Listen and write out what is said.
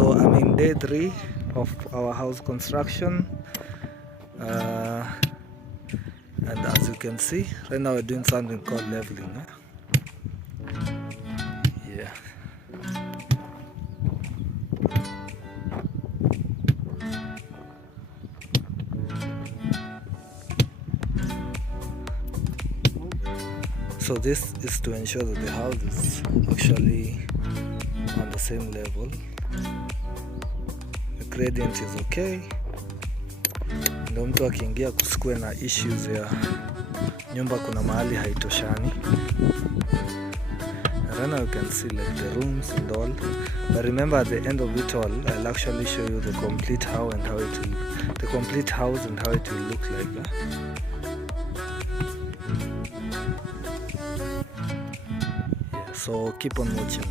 So I'm in day 3 of our house construction, and as you can see, right now we're doing something called leveling. Yeah. So this is to ensure that the house is actually on the same level. The gradient is okay, ndio mtu akiingia kusikue na issues ya nyumba kuna mahali haitoshani. And then you can see like the rooms and all, but remember at the end of it all I'll actually show you the complete house and how it will look like. Yeah, so keep on watching.